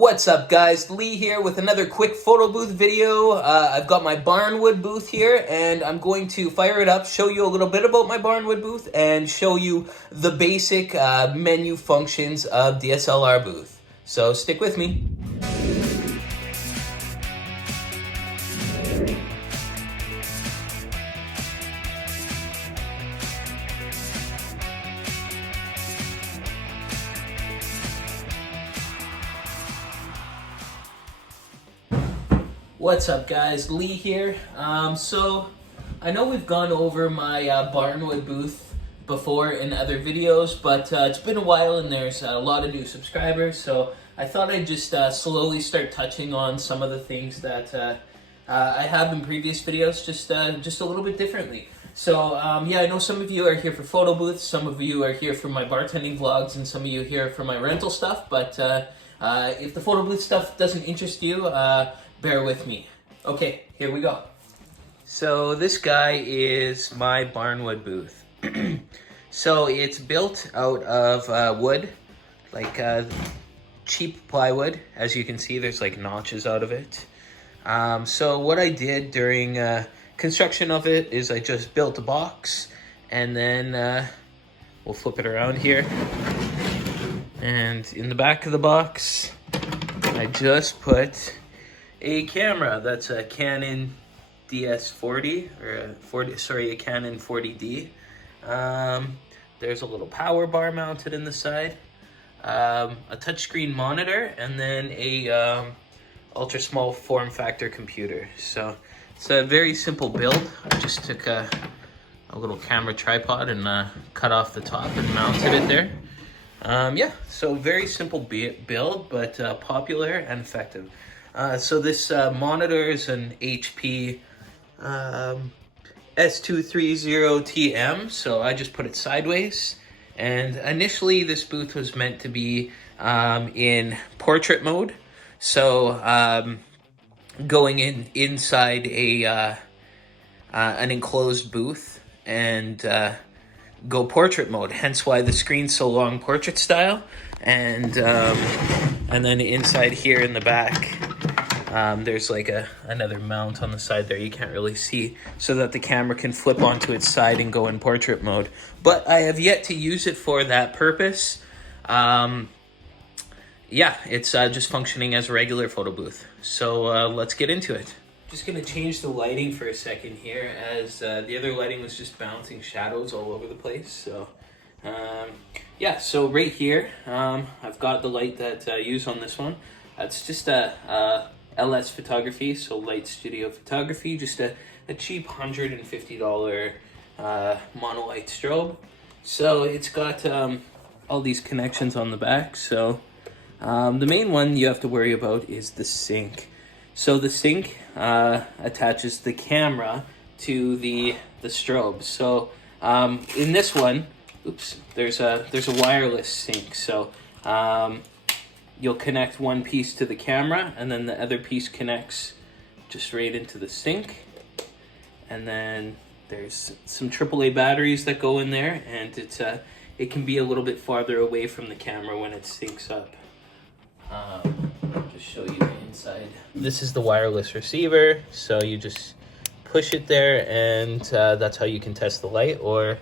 What's up, guys? Lee here with another quick photo booth video. I've got my barnwood booth here, and I'm going to fire it up, show you a little bit about my barnwood booth, and show you the basic menu functions of DSLR booth. So stick with me. What's up, guys? Lee here. So I know we've gone over my barnwood booth before in other videos, but it's been a while and there's a lot of new subscribers, so I thought I'd just slowly start touching on some of the things that I have in previous videos, just a little bit differently. So yeah, I know some of you are here for photo booths, some of you are here for my bartending vlogs, and some of you are here for my rental stuff, but if the photo booth stuff doesn't interest you, bear with me. Okay, here we go. So this guy is my barnwood booth. So it's built out of wood, like cheap plywood. As you can see, there's like notches out of it. So what I did during construction of it is I just built a box, and then we'll flip it around here. And in the back of the box, I just put a camera. That's a Canon DS40 or a Canon 40D. There's a little power bar mounted in the side, a touchscreen monitor, and then a ultra small form factor computer. So it's a very simple build. I just took a little camera tripod and cut off the top and mounted it there. Yeah, so very simple build, but popular and effective. So this monitor is an HP S230TM, so I just put it sideways. And initially this booth was meant to be in portrait mode, so going inside an enclosed booth and go portrait mode, hence why the screen's so long, portrait style. And then inside here in the back, there's like another mount on the side there you can't really see, so that the camera can flip onto its side and go in portrait mode. But I have yet to use it for that purpose. Yeah, it's just functioning as a regular photo booth. So let's get into it. Just gonna change the lighting for a second here, as the other lighting was just bouncing shadows all over the place. So yeah, so right here, I've got the light that I use on this one. It's just a LS photography, so light studio photography, just a cheap $150 monolight strobe. So it's got all these connections on the back. So the main one you have to worry about is the sync. So the sync attaches the camera to the strobe. So in this one, oops, there's a wireless sync. So you'll connect one piece to the camera, and then the other piece connects just right into the sync. And then there's some AAA batteries that go in there, and it can be a little bit farther away from the camera when it syncs up. Just show you the inside. This is the wireless receiver, so you just push it there, and that's how you can test the light, or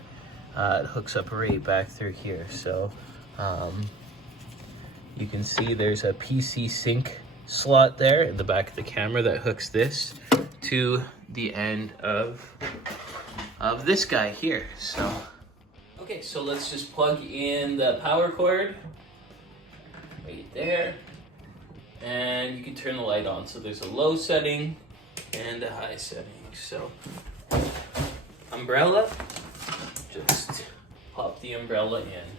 it hooks up right back through here. So you can see there's a PC sync slot there in the back of the camera that hooks this to the end of this guy here. So okay, so let's just plug in the power cord right there, and you can turn the light on. So there's a low setting and a high setting. So umbrella, just pop the umbrella in.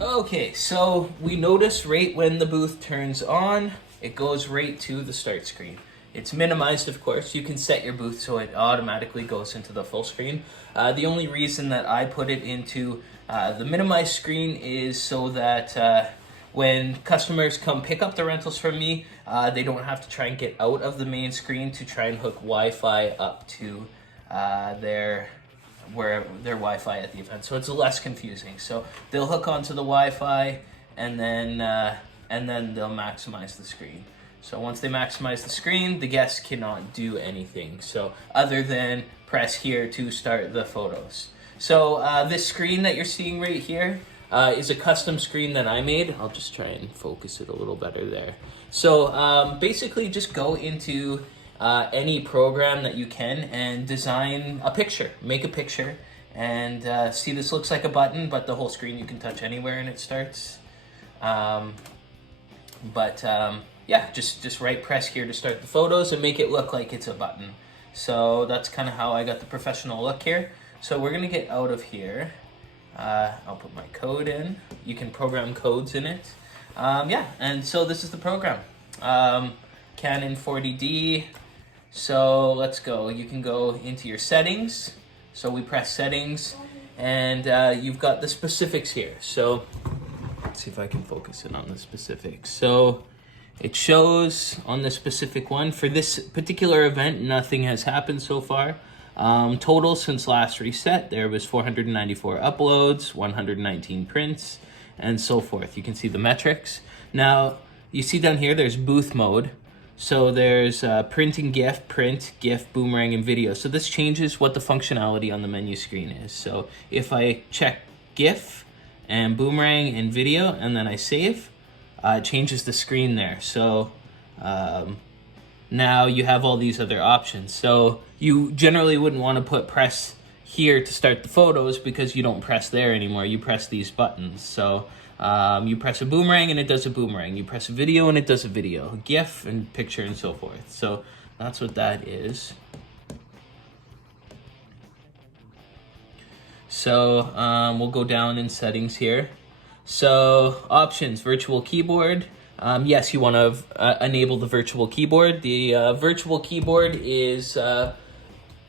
Okay, so we notice right when the booth turns on, it goes right to the start screen. It's minimized, of course. You can set your booth so it automatically goes into the full screen. The only reason that I put it into the minimized screen is so that when customers come pick up the rentals from me, they don't have to try and get out of the main screen to try and hook Wi-Fi up to their Wi-Fi at the event. So it's less confusing. So they'll hook onto the Wi-Fi and then they'll maximize the screen. So once they maximize the screen, the guests cannot do anything. So other than press here to start the photos. So this screen that you're seeing right here is a custom screen that I made. I'll just try and focus it a little better there. So basically just go into any program that you can and design a picture, make a picture. And see, this looks like a button, but the whole screen you can touch anywhere and it starts. Yeah, just right press here to start the photos and make it look like it's a button. So that's kind of how I got the professional look here. So we're gonna get out of here. I'll put my code in. You can program codes in it. Yeah, and so this is the program. Canon 40D. So let's go. You can go into your settings. So we press settings and you've got the specifics here. So let's see if I can focus in on the specifics. So it shows on the specific one, for this particular event, nothing has happened so far. Total since last reset, there was 494 uploads, 119 prints, and so forth. You can see the metrics. Now, you see down here, there's booth mode. So there's print and GIF, print, GIF, boomerang, and video. So this changes what the functionality on the menu screen is. So if I check GIF and boomerang and video, and then I save, it changes the screen there. So now you have all these other options. So you generally wouldn't want to press here to start the photos because you don't press there anymore. You press these buttons. So you press a boomerang and it does a boomerang. You press a video and it does a video, GIF and picture and so forth. So that's what that is. So we'll go down in settings here. So options, virtual keyboard. Yes, you want to enable the virtual keyboard. The virtual keyboard is,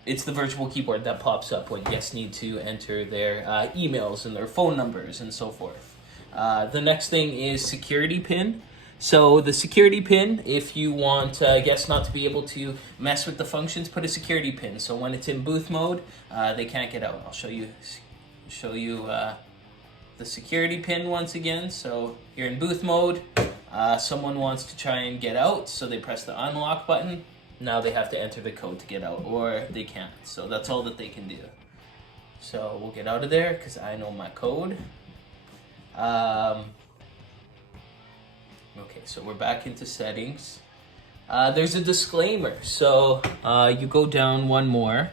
it's the virtual keyboard that pops up when guests need to enter their emails and their phone numbers and so forth. The next thing is security pin. So the security pin, if you want guests not to be able to mess with the functions, put a security pin. So when it's in booth mode, they can't get out. I'll show you the security pin once again. So you're in booth mode. Someone wants to try and get out, so they press the unlock button. Now they have to enter the code to get out, or they can't. So that's all that they can do. So we'll get out of there because I know my code. Okay, so we're back into settings. There's a disclaimer. So you go down one more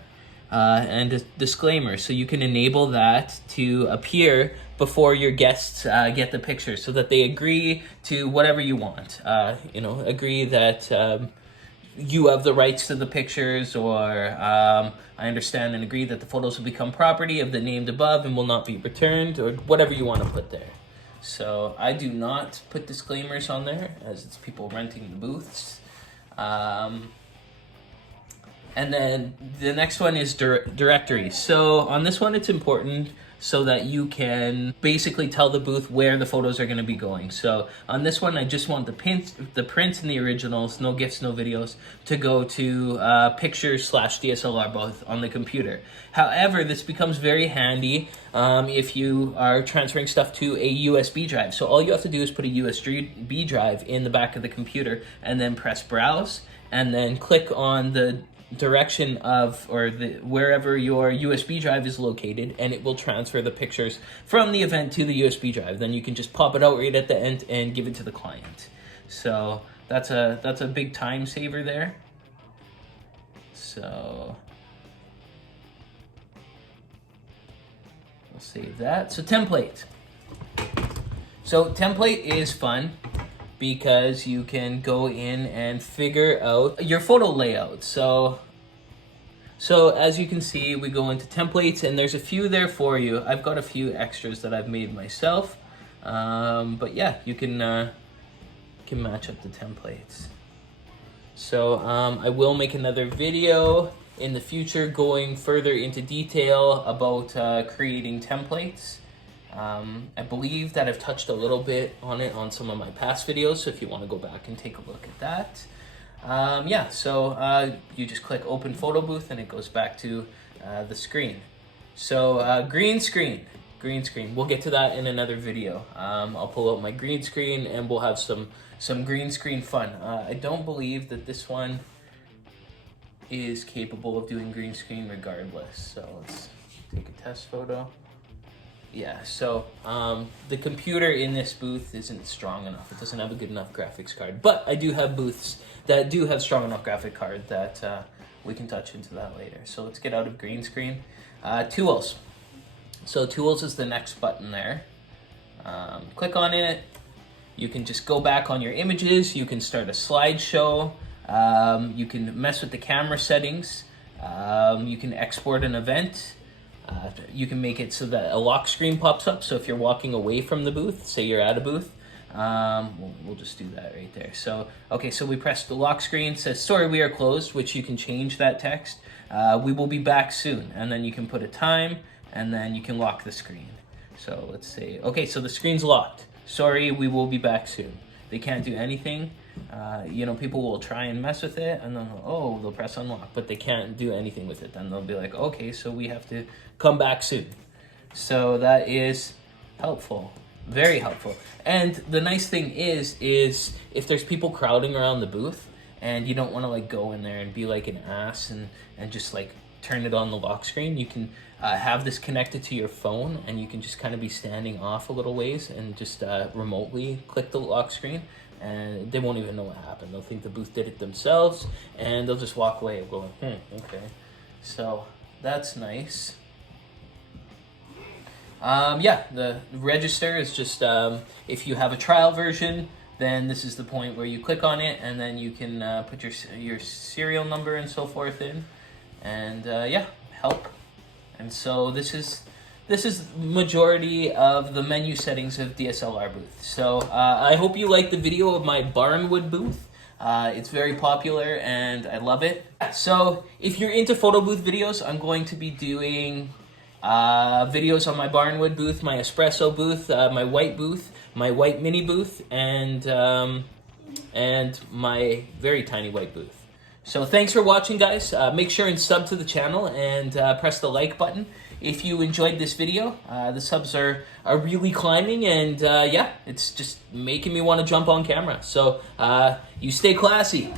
and a disclaimer. So you can enable that to appear before your guests get the picture so that they agree to whatever you want. Agree that you have the rights to the pictures, or I understand and agree that the photos will become property of the named above and will not be returned, or whatever you want to put there. So I do not put disclaimers on there as it's people renting the booths. And then the next one is directory. So on this one, it's important so that you can basically tell the booth where the photos are going to be going. So on this one, I just want the print and the originals, no GIFs, no videos, to go to pictures/DSLR, both on the computer. However, this becomes very handy if you are transferring stuff to a USB drive. So all you have to do is put a USB drive in the back of the computer and then press browse and then click on the direction of, or wherever your USB drive is located, and it will transfer the pictures from the event to the USB drive. Then you can just pop it out right at the end and give it to the client. So that's a big time saver there. So we'll save that. So template. So template is fun because you can go in and figure out your photo layout. So as you can see, we go into templates and there's a few there for you. I've got a few extras that I've made myself. But yeah, you can match up the templates. So I will make another video in the future going further into detail about creating templates. I believe that I've touched a little bit on it on some of my past videos, so if you want to go back and take a look at that. Yeah, so you just click open photo booth and it goes back to the screen. So green screen. We'll get to that in another video. I'll pull out my green screen and we'll have some green screen fun. I don't believe that this one is capable of doing green screen regardless. So let's take a test photo. Yeah, so the computer in this booth isn't strong enough. It doesn't have a good enough graphics card. But I do have booths that do have strong enough graphic card that we can touch into that later. So let's get out of green screen. Tools. So tools is the next button there. Click on it. You can just go back on your images. You can start a slideshow. You can mess with the camera settings. You can export an event. You can make it so that a lock screen pops up. So if you're walking away from the booth, say you're at a booth, we'll just do that right there. So, okay, so we press the lock screen, it says, sorry, we are closed, which you can change that text. We will be back soon. And then you can put a time, and then you can lock the screen. So let's say, okay, so the screen's locked. Sorry, we will be back soon. They can't do anything. People will try and mess with it, and then, they'll press unlock, but they can't do anything with it. Then they'll be like, okay, so we have to come back soon. So that is helpful, very helpful. And the nice thing is if there's people crowding around the booth, and you don't want to like go in there and be like an ass and just like turn it on the lock screen, you can have this connected to your phone, and you can just kind of be standing off a little ways and just remotely click the lock screen, and they won't even know what happened. They'll think the booth did it themselves, and they'll just walk away going, okay. So that's nice. The register is just, if you have a trial version, then this is the point where you click on it, and then you can put your serial number and so forth in, and help. And so this is majority of the menu settings of DSLR booth. So I hope you like the video of my barnwood booth. It's very popular and I love it. So if you're into photo booth videos, I'm going to be doing videos on my barnwood booth, my espresso booth, my white booth, my white mini booth, and my very tiny white booth. So thanks for watching, guys. Make sure and sub to the channel and press the like button if you enjoyed this video. The subs are really climbing, and it's just making me want to jump on camera. So you stay classy.